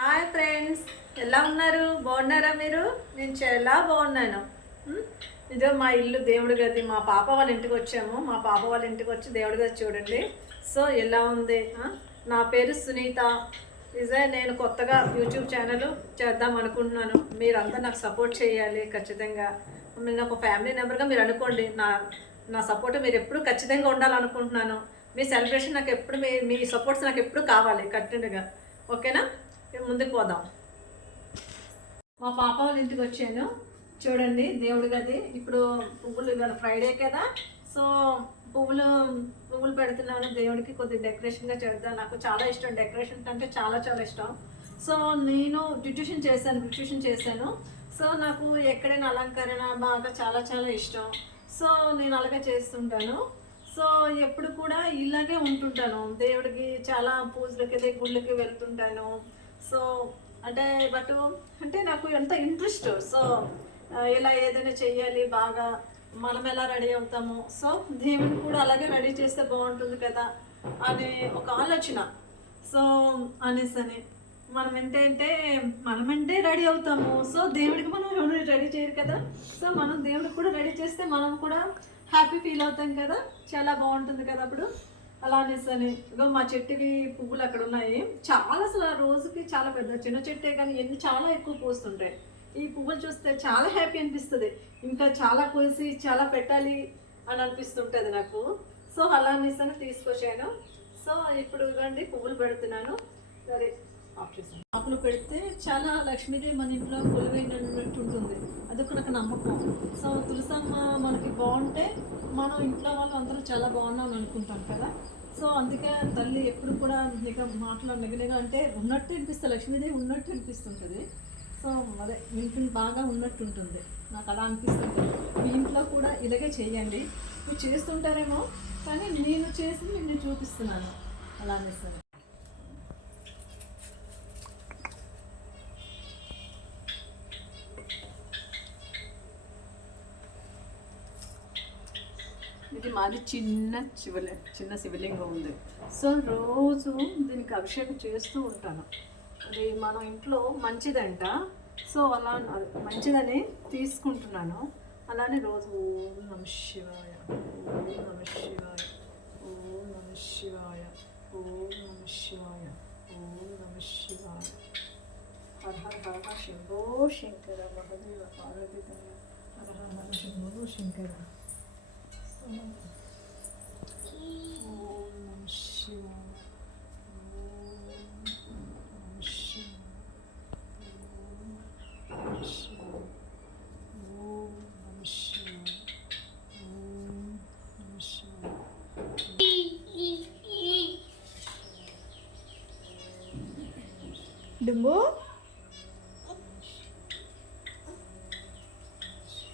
Hi friends, ఎలా ఉన్నారు? బాగున్నారా మీరు? నేను చాలా బాగున్నాను. ఇదో మా ఇల్లు దేవుడి గది. మా పాప వాళ్ళ ఇంటికి వచ్చాము. మా పాప వాళ్ళ ఇంటికి వచ్చి దేవుడి గది చూడండి. సో ఎలా ఉంది? నా పేరు సునీత. ఇదే నేను కొత్తగా యూట్యూబ్ ఛానల్ చేద్దాం అనుకుంటున్నాను. మీరంతా నాకు సపోర్ట్ చేయాలి ఖచ్చితంగా. నేను ఒక ఫ్యామిలీ మెంబర్గా మీరు అనుకోండి. నా సపోర్ట్ మీరు ఎప్పుడు ఖచ్చితంగా ఉండాలనుకుంటున్నాను. మీ సెలబ్రేషన్ నాకు ఎప్పుడు మీ సపోర్ట్స్ నాకు ఎప్పుడు కావాలి కంటిన్యూగా. ఓకేనా? ముందుకు పోదాం. మా పాప వాళ్ళ ఇంటికి వచ్చాను. చూడండి దేవుడి గది. ఇప్పుడు పువ్వులు, ఇవాళ ఫ్రైడే కదా, సో పువ్వులు పెడుతున్నాను దేవుడికి. కొద్దిగా డెకరేషన్గా చేద్దాం. నాకు చాలా ఇష్టం డెకరేషన్ అంటే, చాలా చాలా ఇష్టం. సో నేను బ్యూటిషియన్ చేశాను. సో నాకు ఎక్కడైనా అలంకరణ బాగా చాలా చాలా ఇష్టం. సో నేను అలాగే చేస్తుంటాను. సో ఎప్పుడు కూడా ఇలాగే ఉంటుంటాను. దేవుడికి చాలా పూజలకి గుళ్ళకి వెళ్తుంటాను. సో అంటే నాకు ఎంత ఇంట్రెస్ట్. సో ఇలా ఏదైనా చెయ్యాలి బాగా, మనం ఎలా రెడీ అవుతాము, సో దేవుని కూడా అలాగే రెడీ చేస్తే బాగుంటుంది కదా అనే ఒక ఆలోచన. సో అనేసని మనమంటే రెడీ అవుతాము. సో దేవుడికి మనం ఎవరు రెడీ చేయరు కదా. సో మనం దేవుడికి కూడా రెడీ చేస్తే మనం కూడా హ్యాపీ ఫీల్ అవుతాం కదా, చాలా బాగుంటుంది కదా అప్పుడు. అలా అనేసని ఇగో మా చెట్టుకి పువ్వులు అక్కడ ఉన్నాయి. చాలా అసలు రోజుకి చాలా పెద్ద చిన్న చెట్టే కానీ ఎన్ని చాలా ఎక్కువ పూస్తుంటాయి. ఈ పువ్వులు చూస్తే చాలా హ్యాపీ అనిపిస్తుంది. ఇంకా చాలా కోసి చాలా పెట్టాలి అని అనిపిస్తుంటుంది నాకు. సో అలా అనేసని తీసుకొచ్చాను. సో ఇప్పుడు ఇవ్వండి పువ్వులు పెడుతున్నాను. సరే ఆఫ్ చేసాను. ఆకులు పెడితే చాలా లక్ష్మీదేవి మన ఇంట్లో కొలువైనట్టు ఉంటుంది. అదొక నాకు నమ్మకం. సో తులసమ్మ మనకి బాగుంటే మనం ఇంట్లో వాళ్ళు అందరూ చాలా బాగున్నాం అనుకుంటాం కదా. సో అందుకే తల్లి ఎప్పుడు కూడా ఇక మాటలు నెగలేగా అంటే ఉన్నట్టు అనిపిస్తుంది, లక్ష్మీదేవి ఉన్నట్టు అనిపిస్తుంటుంది. సో అదే ఇంట్లో బాగా ఉన్నట్టు ఉంటుంది, నాకు అలా అనిపిస్తుంటుంది. మీ ఇంట్లో కూడా ఇలాగే చేయండి. మీరు చేస్తుంటారేమో కానీ నేను చేసి నేను చూపిస్తున్నాను. అలా అనిపిస్తుంది. ఇది మాది చిన్న శివలింగం ఉంది. సో రోజు దీనికి అభిషేకం చేస్తూ ఉంటాను. అది మన ఇంట్లో మంచిదంట. సో అలా మంచిదని తీసుకుంటున్నాను. అలానే రోజు ఓం నమ శివాయ, ఓం నమ శివాయ, ఓం నమ శివాయ, ఓం నమ శివాయ, ఓం నమ శివాయ. హర హర హర హర శంభో శంకర మహదేవ పార్వతీ హర హర హర శంభో శంకర. ఓం నమ శివాయ, ఓం నమ శివాయ, ఓం నమ శివాయ, ఓం నమ శివాయ, ఓం నమ శివాయ. డుంబు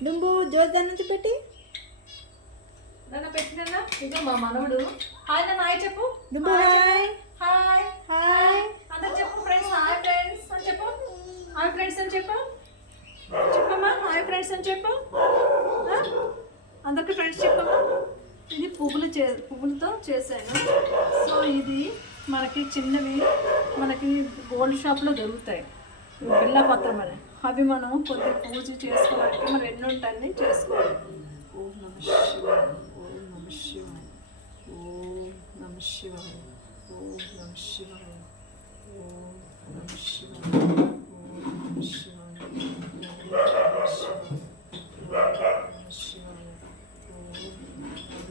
డుంబు జోర్దాన్ నుంచి పెట్టి నన్ను పెట్టినా. ఇదో మా మనవుడు. హాయ్ నన్ను హాయ్ చెప్పు. హాయ్ హాయ్ హాయ్ అందరు చెప్పు ఫ్రెండ్స్. హాయ్ ఫ్రెండ్స్ అని చెప్పు. హాయ్ ఫ్రెండ్స్ అని చెప్పు. చెప్పమ్మా హాయ్ ఫ్రెండ్స్ అని చెప్పు. అందరికి ఫ్రెండ్స్ చెప్పమ్మా. ఇది పువ్వులతో చేశాను. సో ఇది మనకి చిన్నవి మనకి గోల్డ్ షాప్లో దొరుకుతాయి, బిళ్ళపత్రం అని. అవి మనం కొద్దిగా పూజ చేసుకోవడానికి మనం ఎన్ని ఉంటాయని చేసుకోవాలి. ఓం నమ శివాయ, ఓం నమ శివాయ, ఓం నమ శివాయ, ఓం నమ శివాయ, ఓం నమ శివాయ, ఓం నమ శివాయ, ఓం నమ శివాయ, నమ శివాయ, ఓం నమ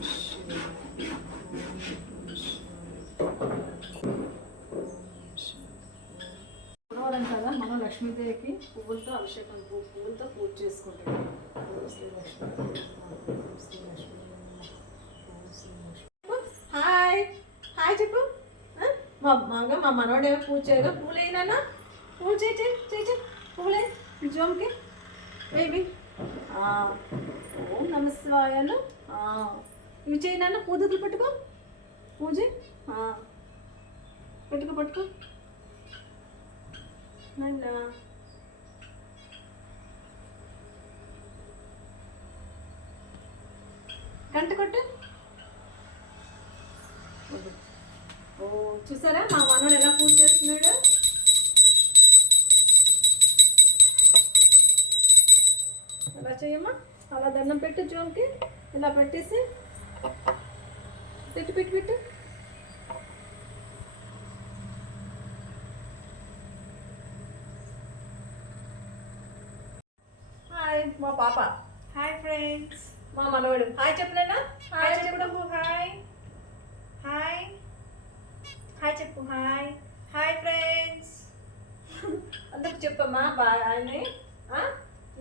శివాయ, గురువారం కదా మనం లక్ష్మీదేవికి పువ్వులతో అభిషేకం, పువ్వులతో పూజ చేసుకుంటాం. హాయ్ హాయ్ చెప్పు. మా మనోడేమో పూజ చేయగా పూలు అయినా పూజ చేయి పూలే జోమ్కి బేబీ. ఓం నమ శివాయను ఇవి చేయనా. పూజలు పట్టుకో, పూజ పట్టుకో నన్నా. గంట కొట్టు. ఓ చూసారా మా మనోడు ఎలా పూజ చేస్తున్నాడు. ఇలా చేయమ్మా, అలా దండం పెట్టు జోన్కి, ఇలా పెట్టేసి పెట్టు పెట్టు పెట్టు. హాయ్ మా పాప. Hi friends. మా మనవడు. హాయ్ చెప్పలేనా? హాయ్ చెప్పు. హాయ్ హాయ్ హాయ్ చెప్పు. Hi hi friends. అందుకు చెప్పమ్మా బాయ్.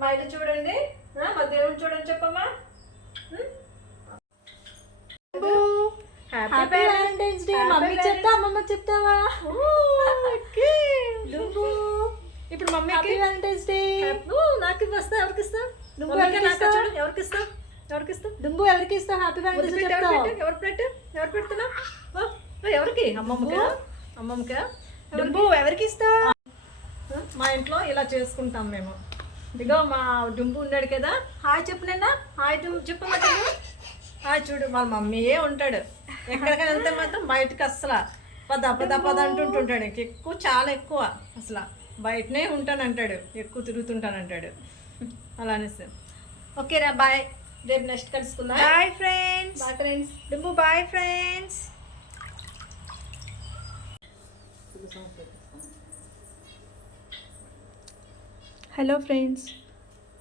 మా ఇల్లు చూడండి, మా దేవుడు చూడండి చెప్పమ్మా. Happy Valentine's day. మమ్మీ చెప్తా, అమ్మమ్మ చెప్తావా? ఇప్పుడు మమ్మీ హ్యాపీ వ్యాలంటైన్స్ డే. నాకు వస్తా. ఎవరికి ఇస్తా? ఎవరికి ఇస్తా? ఎవరికి ఇస్తా? డుంబు ఎవరికి ఇస్తా? హ్యాపీ వ్యాలంటైన్స్ డే చెప్తావా? ఎవరు పెట్టు? ఎవరు పెడుతున్నా? ఎవరికి? అమ్మమ్మకా? అమ్మమ్మకా? డుంబు ఎవరికి ఇస్తా? మా ఇంట్లో ఇలా చేసుకుంటాం మేము. ఇదిగో మా డుంబు ఉన్నాడు కదా, హాయ్ చెప్పు నిన్న. హాయ్ చెప్పు మా డుంబు. హాయ్ చూడు, వాళ్ళ మమ్మీయే ఉంటాడు. ఎక్కడికైనా వెళ్తే మాత్రం బయటకు అసలు పద అంటుంటుంటాడు. ఎక్కువ, చాలా ఎక్కువ. అసలు బయటనే ఉంటానంటాడు, ఎక్కువ తిరుగుతుంటానంటాడు. అలా అనేసి ఓకే రా, బాయ్. రేపు నెక్స్ట్ కలుసుకుందాం. Bye friends. Bye friends. డుంబు బాయ్ ఫ్రెండ్స్. హలో ఫ్రెండ్స్,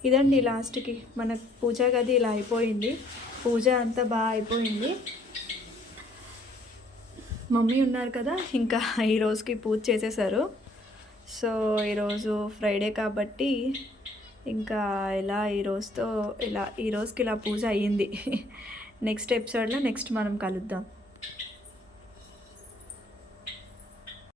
ఇదండి లాస్ట్కి మన పూజా గది ఇలా అయిపోయింది. పూజ అంతా బాగా అయిపోయింది. మమ్మీ ఉన్నారు కదా, ఇంకా ఈ రోజుకి పూజ చేసేసారు. సో ఈరోజు ఫ్రైడే కాబట్టి ఇంకా ఇలా ఈ రోజుకి ఇలా పూజ అయ్యింది. నెక్స్ట్ ఎపిసోడ్లో నెక్స్ట్ మనం కలుద్దాం.